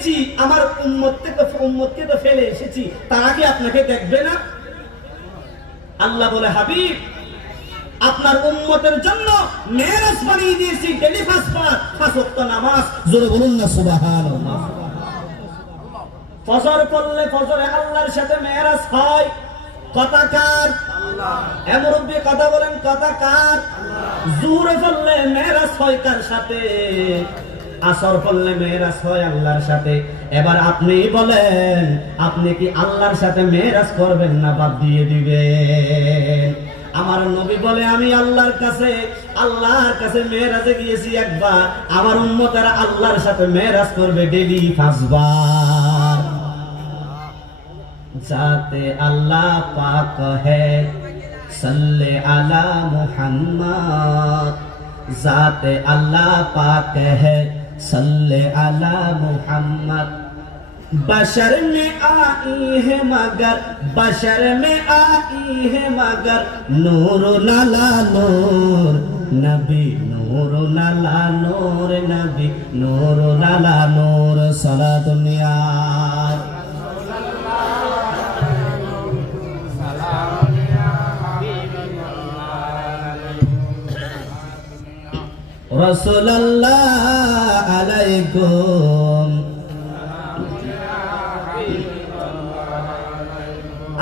এসেছি, আমার উম্মতকে তো ফেলে এসেছি, তারা কি আপনাকে দেখবে না? আল্লাহ বলে, হাবিব, আপনার উম্মতের জন্য মেরাজ বানিয়ে দিয়েছি ডেইলি 5 ওয়াক্ত নামাজ। জোরে বলুন না সুবহানাল্লাহ। ফজর পড়লে ফজরে আল্লাহর সাথে মেরাজ হয়। কথা কার? আল্লাহ। মুরব্বি কথা বলেন, কথা কার? আল্লাহ। জোহরে পড়লে মেরাজ হয় কার সাথে? আসর পড়লে মেরাজ হয় আল্লাহর সাথে। এবার আপনি বলেন, আপনি কি আল্লাহর সাথে মেরাজ করবেন না বাদ দিয়ে দিবেন? আমার নবী বলে, আমি আল্লাহর কাছে মেরাজে গিয়েছি একবার, আমার উম্মতেরা আল্লাহর সাথে মেরাজ করবে ডেইলি 5 বার। जाते अल्लाह पाक है सल्ले अला मुहम्मद, जाते अल्लाह पाक है सल्ले अला मुहम्मद। बशर में आई है मगर नूर नाला नूर नबी, नूर नाला नूर नबी, नूर नाला नूर। सला दुनिया রাসূলুল্লাহ আলাইকুম।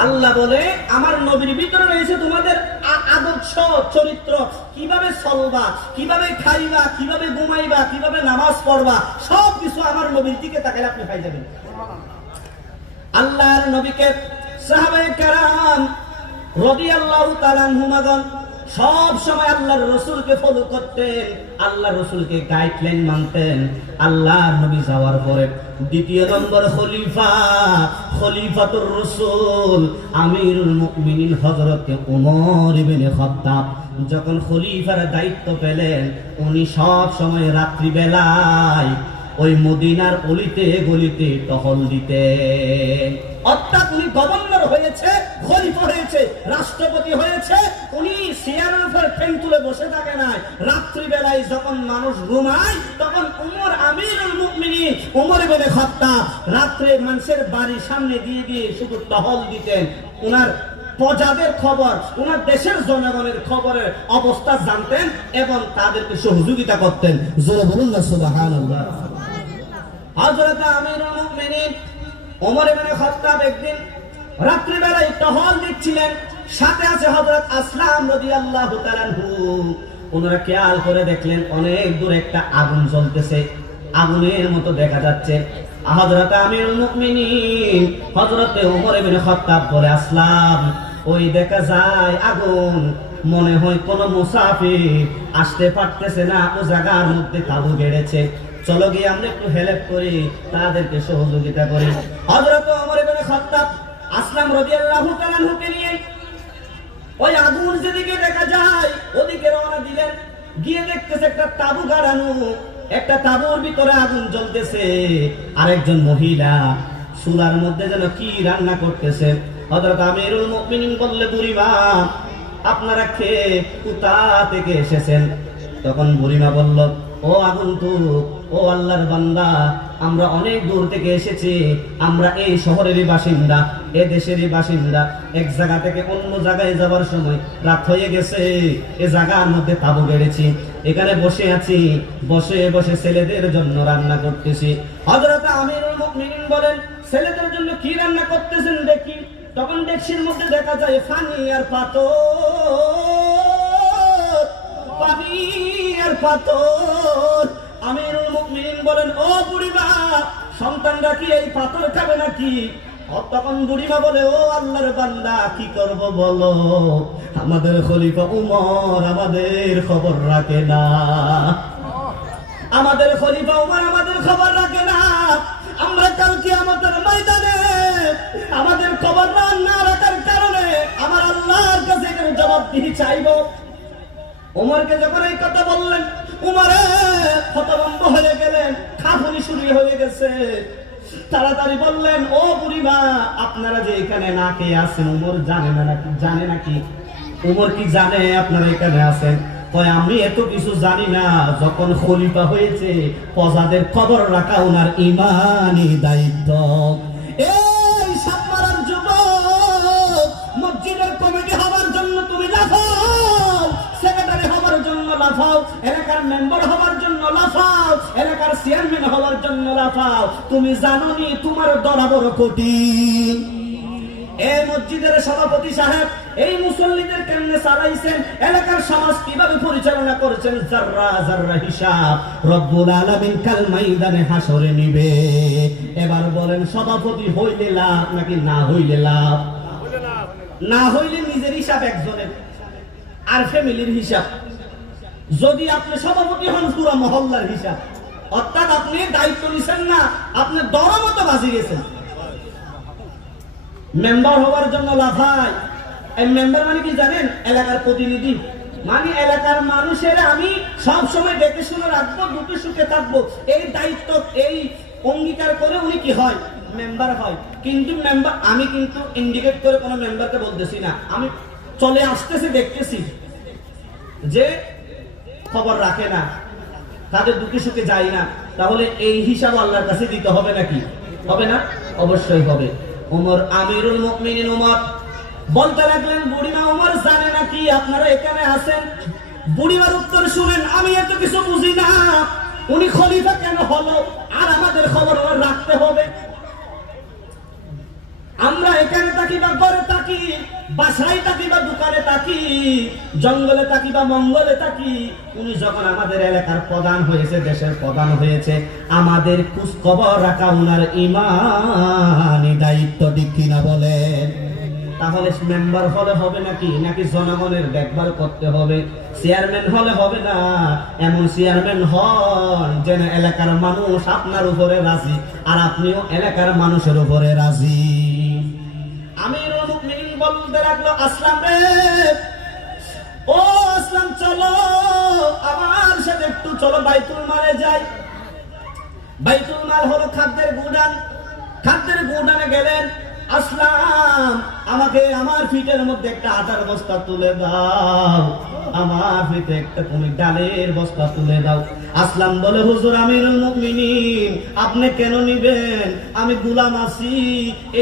আল্লাহ বলে, আমার নবীর ভিতরে রয়েছে তোমাদের আদর্শ চরিত্র, কিভাবে চলবা, কিভাবে খাইবা, কিভাবে ঘুমাইবা, কিভাবে নামাজ পড়বা, সবকিছু আমার নবীর দিকে তাকালে আপনি পাই যাবেন। আল্লাহর নবীকে সাহাবায়ে কেরাম রাদিয়াল্লাহু তাআলা আনহুমাগণ সব সময় আল্লাহর রাসূলকে ফলো করতেন, আল্লাহর রাসূলকে গাইডলাইন মানতেন। আল্লাহর নবী যাওয়ার পরে দ্বিতীয় নম্বর খলিফাতুর রাসূল আমিরুল মুমিনিন হযরত ওমর ইবনে খাত্তাব যখন খলিফার দায়িত্ব পেলেন, উনি সব সময় রাত্রি বেলায় ওই মদিনার অলিতে গলিতে টহল দিতেন। অর্থাৎ উনি গভর্নর হয়েছে, খলিফা হয়েছে, রাষ্ট্রপতি হয়েছে, উনি চেয়ারের উপর ঠ্যাং তুলে বসে থাকে না। রাত্রি বেলায় যখন মানুষ ঘুমায়, তখন ওমর আমিরুল মুমিনিন ওমর ইবনে খাত্তাব রাত্রে মানুষের বাড়ির সামনে দিয়ে গিয়ে শুধু টহল দিতেন। ওনার প্রজাদের খবর, ওনার দেশের জনগণের খবরের অবস্থা জানতেন এবং তাদেরকে সহযোগিতা করতেন। জোরে বলুন না সুবহানাল্লাহ। হযরত আমিরুল মুমিনিন ওমর ইবনে খাত্তাব একদিন রাত্রি বেলায় টহল দিচ্ছিলেন, সাথে আছে হযরত আসলাম রাদিয়াল্লাহু তাআলা আনহু। ওনারা খেয়াল করে দেখলেন অনেক দূরে একটা আগুন জ্বলতেছে, আগুনের মতো দেখা যাচ্ছে। হযরত আমিরুল মুমিনিন হযরত ওমর ইবনে খাত্তাব বলে, আসলাম, ওই দেখা যায় আগুন, মনে হয় কোন মুসাফির আসতে পারতেছে না, ও জায়গার মধ্যে তাবু গেড়েছে, চলো গিয়ে আমরা একটু হেল্প করি, তাদেরকে সহযোগিতা করি। হযরত ওমর ইবনে খাত্তাব আসলাম রাদিয়াল্লাহু তাআলা আনহুকে নিয়ে ওই আগুন যেদিকে দেখা যায় ওদিকে রওনা দিলেন। গিয়ে দেখতেছে একটা তাবু গাড়ানো, একটা তাবুর ভিতরে আগুন জ্বলতেছে, আরেকজন মহিলা চুলার মধ্যে যেন কি রান্না করতেছে। হযরত আমিরুল মুমিনিন বললে, বুড়িমা, আপনারা খেয়ে কোথা থেকে এসেছেন? তখন বুড়িমা বলল, ও আগন্তুক, ও আল্লাহর বান্দা, আমরা অনেক দূর থেকে এসেছি, আমরা এই শহরেরই বাসিন্দা, এ দেশেরই বাসিন্দা। এক জায়গা থেকে অন্য জায়গায় যাবার সময় রাত হয়ে গেছে, এ জায়গার মধ্যে তাবু গেড়েছি, এখানে বসে আছি, বসে বসে ছেলেদের জন্য রান্না করতেছি। হযরত আমিরুল মুমিনিন বলেন, ছেলেদের জন্য কি রান্না করতেছেন দেখি। তখন ডেকচির মধ্যে দেখা যায় পানি আর পাথর, পানি আর পাথর। আমিরুল মুমিনিন বলেন, ও বুড়িমা, সন্তানরা কি এই পাথর খাবে নাকি? তখন বুড়িমা বলে, ও আল্লাহর বান্দা, কি করব বলো, আমাদের খলিফা উমর আমাদের খবর রাখে না, আমাদের খলিফা উমর আমাদের খবর রাখে না। আমরা কাল কিয়ামতের ময়দানে আমাদের খবর না রাখার কারণে আমার আল্লাহর কাছে জবাবদিহি চাইব। উমরকে যখন এই কথা বললেন, উমরে হতভম্ব হয়ে গেলেন, কাঁপুনি শুরু হয়ে গেছে। তাড়াতাড়ি বললেন, ও বুড়িমা, আপনারা যে এখানে না খেয়ে আছেন, উমর জানে নাকি? উমর কি জানে আপনারা এখানে আছেন? কয় আমি এত কিছু জানি না, যখন খলিফা হয়েছে প্রজাদের খবর রাখা ওনার ইমানি দায়িত্ব। এই সাতমারার যুবক, মসজিদের কমিটি হবার জন্য তুমি লাফাও, সেক্রেটারি হবার জন্য লাফাও, এলাকার মেম্বার হবার জন্য লাফাও, এলাকার চেয়ারম্যান হবার জন্য লাফাও, তুমি জানো নি তোমার দরা বড় কঠিন। এই মসজিদের সভাপতি সাহেব এই মুসল্লিদের কেমনে চালাইছেন, এলাকার সমাজ কিভাবে পরিচালনা করেছেন, জাররা জাররা হিসাব রব্বুল আলামিন কাল ময়দানে হাসরে নিবে। এবার বলেন সভাপতি হইলে লাভ নাকি না হইলে লাভ? না হইলে নিজের হিসাব একজনের আর ফ্যামিলির হিসাব। যদি আপনি সভাপতি হন পুরো মহল্লার হিসাব, অর্থাৎ আপনি দায়িত্ব নিছেন না, আপনি দড় মতো বাজি গেছেন। মেম্বার হওয়ার জন্য লাফায়, এই মেম্বার মানে কি জানেন? এলাকার প্রতিনিধি, মানে এলাকার মানুষের আমি সব সময় দেখে শুনে রাখবো, দুঃখে সুখে থাকবো, এই দায়িত্ব এই অঙ্গীকার করে উনি কি হয়? মেম্বার হয়। কিন্তু মেম্বার, আমি কিন্তু ইন্ডিকেট করে কোনো মেম্বারকে বলতেছি না, আমি চলে আসতেছি দেখতেছি যে খবর রাখে না, তাদের দুঃখে সুখে যায় না, তাহলে এই হিসাব আল্লাহর কাছে দিতে হবে নাকি? হবে না? অবশ্যই হবে। ওমর আমিরুল মুমিনিন ওমর বলতে লাগলেন, বুড়িমা ওমর জানে নাকি আপনারা এখানে আছেন? বুড়িমার উত্তর শুনেন, আমি এত কিছু বুঝি না, উনি খলিফা কেন হলো আর আমাদের খবর রাখতে হবে? আমরা এখানে থাকি বা ঘরে থাকি, বাসায় থাকি বা দোকানে থাকি, জঙ্গলে থাকি বা মঙ্গলে থাকি, উনি যখন আমাদের এলাকার প্রধান হয়েছে, দেশের প্রধান হয়েছে, আমাদের খোঁজ খবর রাখা উনার ইমানি দায়িত্ব, ঠিক কিনা বলেন? তাহলে মেম্বার হলে হবে নাকি, নাকি জনগণের দেখভাল করতে হবে? চেয়ারম্যান হলে হবে না, এমন চেয়ারম্যান হন যেন এলাকার মানুষ আপনার উপরে রাজি আর আপনিও এলাকার মানুষের উপরে রাজি। আমিরুল মুমিনিন বলতে লাগলো, আসলাম রে, ও আসলাম চলো আমার সাথে একটু চলো বাইতুল মালে যাই। বাইতুল মাল হলো খাদ্যের গুদাম, খাদ্যের গুদামে গেলেন। আসলাম, আমাকে আমার ফিটের মধ্যে একটা আটার বস্তা তুলে দাও, আমার ফিটে একটা তুমি ডালের বস্তা তুলে দাও। আসলাম বলে, হুজুর আমিরুল মুমিনিন আপনি কেন নিবেন? আমি গোলাম আছি,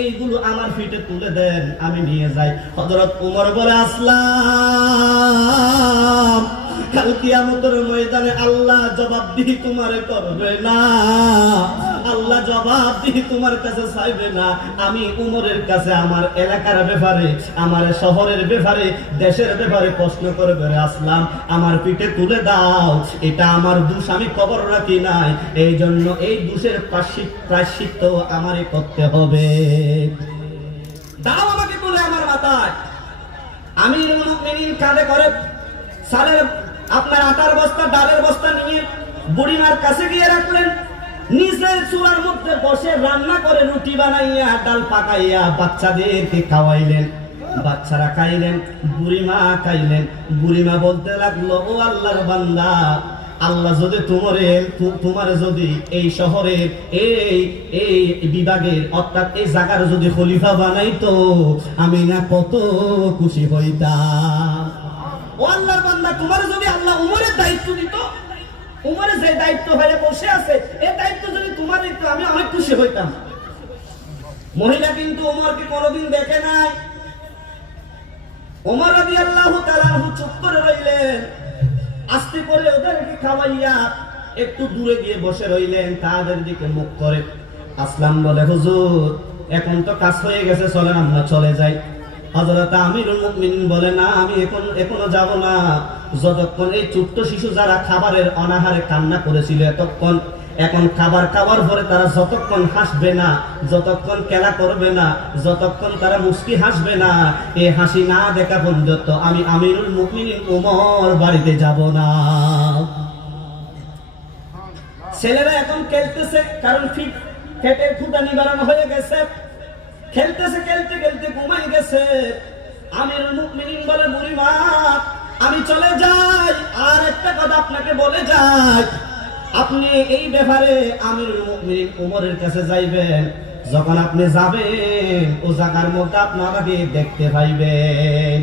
এইগুলো আমার ফিটে তুলে দেন, আমি নিয়ে যাই। হযরত ওমর বলে, আসলাম কাল কিয়ামতের ময়দানে আল্লাহ জবাবদিহি তোমারে করবে না, আল্লাহ জবাবদিহি তোমার কাছে চাইবে না। আমি উমরের কাছে আমার এলাকার ব্যাপারে, আমার শহরের ব্যাপারে, দেশের ব্যাপারে প্রশ্ন করবে। আসলাম আমার পিঠে তুলে দাও, এটা আমার দোষ, আমি কবর রাখি নাই, এই জন্য এই দোষের প্রায়শ্চিত্ত আমারই করতে হবে। দাও আমাকে তুলে আমার মাথায়। আমিরুল মুমিনিন কাঁধে করে সালের আপনার আটার বস্তা, ডালের বস্তা নিয়ে বুড়িমার কাছে গিয়ে রাখলেন। নিজের চুলার মধ্যে বসে রান্না করে রুটি বানাইয়া ডাল পাকাইয়া বাচ্চাদেরকে খাওয়াইলেন। বাচ্চারা খাইলেন, বুড়িমা খাইলেন। বুড়িমা বলতে লাগলো, ও আল্লাহর বান্দা, আল্লাহ যদি তোমার যদি এই শহরের এই বিভাগের অর্থাৎ এই জায়গার যদি খলিফা বানাইতো, আমি না কত খুশি হইতাম। ও আল্লাহর বান্দা, তোমার যদি আল্লাহ উমরের দায়িত্ব দিত, উমরের যে দায়িত্ব হয়ে বসে আছে, এই দায়িত্ব যদি তোমার দিত, আমি অনেক খুশি হইতাম। মহিলা কিন্তু ওমরকে কোনোদিন দেখে নাই। ওমর রাদিয়াল্লাহু তাআলা চুপ করে রইলেন। আস্তে করে ওদেরকে খাওয়াইয়া একটু দূরে গিয়ে বসে রইলেন, তাদের দিকে মুখ করে। আসলাম বলে, হুজুর এখন তো কাজ হয়ে গেছে, চলেন আমরা চলে যাই। হযরত আমিরুল মুমিনিন বলে, না আমি এখনো যাব না, যতক্ষণ এই ছোট্ট শিশু যারা খাবারের অনাহারে কান্না করেছিল এতক্ষণ, এখন খাবার খাওয়ার পরে তারা যতক্ষণ হাসবে না, যতক্ষণ খেলা করবে না, যতক্ষণ তারা মুস্কি হাসবে না, এই হাসি না দেখা পর্যন্ত আমি আমিরুল মুমিনিন ওমর বাড়িতে যাব না। ছেলেরা এখন খেলতেছে, কারণ পেটের ক্ষুধা নিবারণ হয়ে গেছে, খেলতেছে, খেলতে খেলতে ঘুমাই গেছে। আমিরুল মুমিনিন বলে, বুড়িমা আমি চলে যাই, আর একটা কথা আপনাকে বলে যাই, আপনি এই ব্যাপারে আমিরুল মুমিনিন ওমরের কাছে যাইবেন, যখন আপনি যাবেন ও জায়গার মধ্যে আপনি আমাকে দেখতে পাইবেন।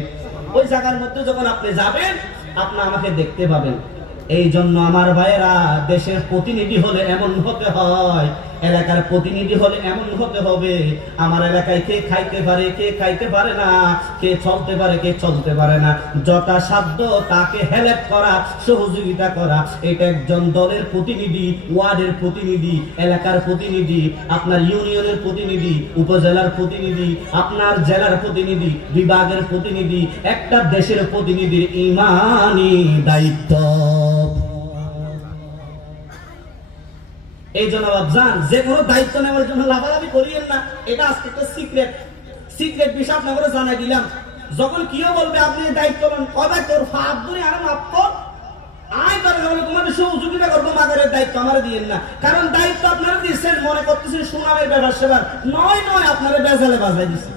ওই জায়গার মধ্যে যখন আপনি যাবেন, আপনি আমাকে দেখতে পাবেন। এই জন্য আমার ভাইয়েরা, দেশের প্রতিনিধি হলে এমন হতে হয়, এলাকার প্রতিনিধি হলে এমন হতে হবে, আমার এলাকায় কে খাইতে পারে, কে খাইতে পারে না, কে চলতে পারে, কে চলতে পারে না, যথাসাধ্য তাকে হেল্প করা, সহযোগিতা করা। এটা একজন দলের প্রতিনিধি, ওয়ার্ডের প্রতিনিধি, এলাকার প্রতিনিধি, আপনার ইউনিয়নের প্রতিনিধি, উপজেলার প্রতিনিধি, আপনার জেলার প্রতিনিধি, বিভাগের প্রতিনিধি, একটা দেশের প্রতিনিধির ঈমানি দায়িত্ব। এই জন্য বাবজান, যে কোনো দায়িত্ব নেওয়ার জন্য লাফালাফি করিয়েন না। এটা আজকে একটা সিক্রেট বিষয় আপনাকে জানাই দিলাম। যখন কেউ বলবে আপনি দায়িত্ব নেন, কবে তোর ফাপ ধরে আর মাপ কর, আয় তার কারণে তোমাদের সহযোগিতা করবো, মাদারের দায়িত্ব আমার দিয়েন না। কারণ দায়িত্ব আপনারা দিচ্ছেন, মনে করতেছেন সুনামের ব্যাপার সেবার, নয় আপনারা বেজালে বাজাই দিচ্ছেন।